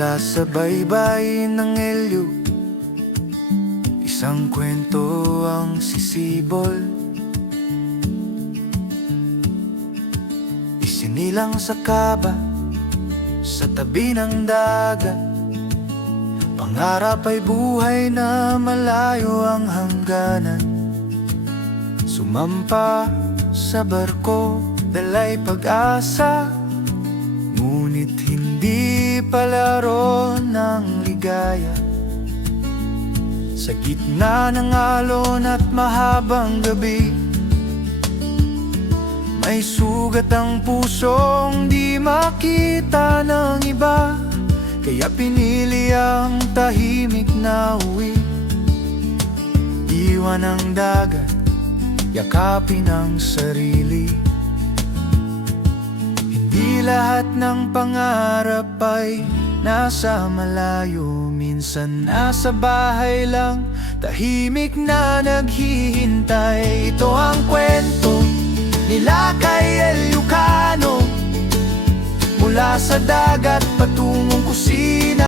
Mula sa baybayin ng Elyo, isang kwento ang sisibol. Isinilang sa kaba, sa tabi ng dagat. Pangarap ay buhay na malayo ang hangganan. Sumampa sa barko, dala'y pag-asa, ngunit hindi palaro ng ligaya. Sa gitna ng alon at mahabang gabi, may sugat ang pusong di makita ng iba. Kaya pinili ang tahimik na uwi. Iwan ang dagat, yakapin ang sarili. Hindi lahat ng pangarap ay nasa malayo. Minsan nasa bahay lang, tahimik na naghihintay. Ito ang kwento nila kay Elyo Cano. Mula sa dagat